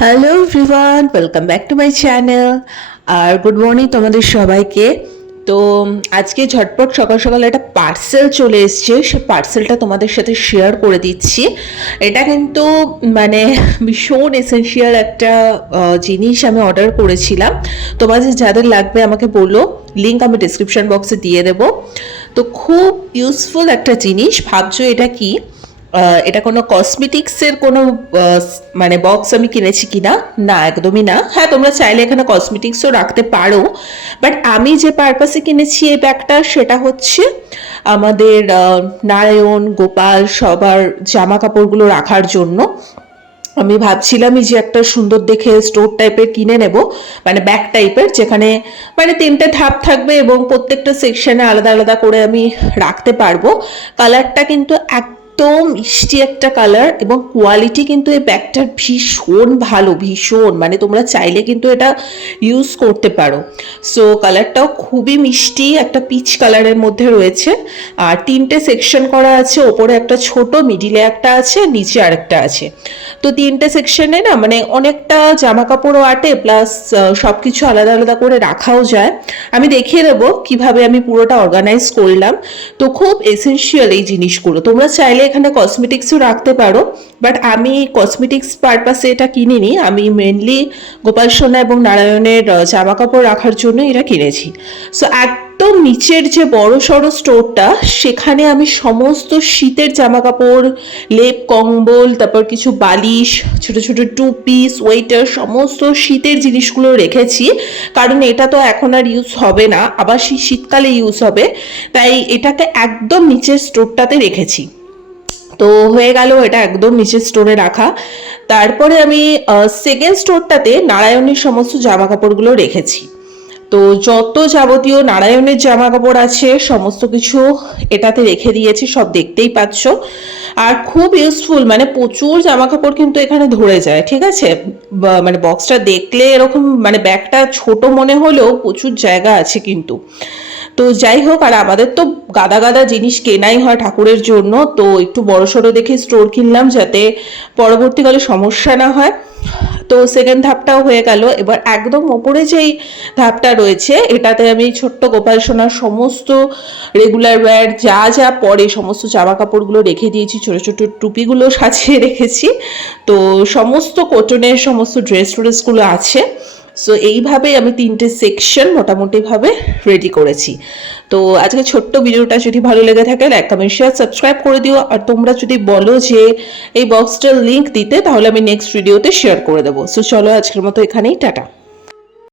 Hello everyone, welcome back to my channel. আর good morning তোমাদের সবাইকে। তো আজকে ঝটপট সকাল সকাল একটা পার্সেল চলে এসছে, সে পার্সেলটা তোমাদের সাথে শেয়ার করে দিচ্ছি। এটা কিন্তু মানে ভীষণ এসেনশিয়াল একটা জিনিস আমি অর্ডার করেছিলাম। তোমাদের যাদের লাগবে আমাকে বলো, লিঙ্ক আমি ডিসক্রিপশন বক্সে দিয়ে দেবো। তো খুব ইউজফুল একটা জিনিস। ভাবছো এটা কি? এটা কোনো কসমেটিক্সের কোনো মানে বক্স আমি কিনেছি কিনা? না, একদমই না। হ্যাঁ, তোমরা চাইলে এখানে কসমেটিক্সও রাখতে পারো, বাট আমি যে পারপাসে কিনেছি এই ব্যাগটা সেটা হচ্ছে আমাদের নারায়ণ গোপাল সবার জামা কাপড়গুলো রাখার জন্য। আমি ভাবছিলামই যে একটা সুন্দর দেখে স্টোর টাইপের কিনে নেব, মানে ব্যাগ টাইপের, যেখানে মানে 3টে ধাপ থাকবে এবং প্রত্যেকটা সেকশনে আলাদা আলাদা করে আমি রাখতে পারবো। কালারটা কিন্তু একদম মিষ্টি একটা কালার এবং কোয়ালিটি কিন্তু এই ব্যাগটার ভীষণ ভালো, ভীষণ, মানে তোমরা চাইলে কিন্তু এটা ইউজ করতে পারো। সো কালারটাও খুবই মিষ্টি, একটা পিচ কালারের মধ্যে রয়েছে। আর 3টে সেকশন করা আছে, ওপরে একটা ছোট, মিডিলে একটা আছে, নিচে আরেকটা আছে। তো 3টে সেকশনে না মানে অনেকটা জামা কাপড়ও আটে, প্লাস সব কিছু আলাদা আলাদা করে রাখাও যায়। আমি দেখিয়ে দেবো কিভাবে আমি পুরোটা অর্গানাইজ করলাম। তো খুব এসেনশিয়াল এই জিনিসগুলো। তোমরা চাইলে এখানে কসমেটিক্সও রাখতে পারো, বাট আমি কসমেটিক্স পারপাসে এটা কিনিনি। আমি মেনলি গোপাল সোনা এবং নারায়ণের জামা কাপড় রাখার জন্য এটা কিনেছি। সো একদম নিচের যে বড় সড়ো স্টোরটা, সেখানে আমি সমস্ত শীতের জামা কাপড়, লেপ কম্বল, তারপর কিছু বালিশ, ছোট ছোট টুপি, সোয়েটার, সমস্ত শীতের জিনিসগুলো রেখেছি। কারণ এটা তো এখন আর ইউজ হবে না, আবার শীতকালে ইউজ হবে, তাই এটাকে একদম নিচের স্টোরটাতে রেখেছি। তো হয়ে গেল এটা একদম নিচের স্টোরে রাখা। তারপরে আমি সেকেন্ড স্টোরটাতে নারায়ণের সমস্ত জামা কাপড়গুলো রেখেছি। তো যত যাবতীয় নারায়ণের জামা কাপড় আছে সমস্ত কিছু এটাতে রেখে দিয়েছি, সব দেখতেই পাচ্ছ। আর খুব ইউজফুল, মানে প্রচুর জামা কাপড় কিন্তু এখানে ধরে যায়, ঠিক আছে? মানে বক্সটা দেখলে এরকম মানে ব্যাগটা ছোট মনে হলেও প্রচুর জায়গা আছে কিন্তু। তো যাই হোক, আর আমাদের তো গাদা গাদা জিনিস কেনাই হয় ঠাকুরের জন্য, তো একটু বড়সড় দেখে স্টোর কিনলাম যাতে পরবর্তীকালে সমস্যা না হয়। তো সেকেন্ড ধাপটাও হয়ে গেল। এবার একদম ওপরে যেই ধাপটা রয়েছে, এটাতে আমি ছোট্ট গোপাল সোনার সমস্ত রেগুলার ওয়্যার যা যা পরে সমস্ত জামা কাপড়গুলো রেখে দিয়েছি, ছোট ছোট টুপিগুলো সাজিয়ে রেখেছি। তো সমস্ত কটনের সমস্ত ড্রেসগুলো আছে। সো এইভাবে আমি 3টে সেকশন মোটামুটিভাবে রেডি করেছি। তো আজকে ছোট্ট ভিডিওটা যদি ভালো লেগে থাকে, লাইক কমেন্ট শেয়ার সাবস্ক্রাইব করে দিও। আর তোমরা যদি বলো যে এই বক্সটার লিঙ্ক দিতে, তাহলে আমি নেক্সট ভিডিওতে শেয়ার করে দেবো। সো চলো আজকের মতো এখানেই, টাটা।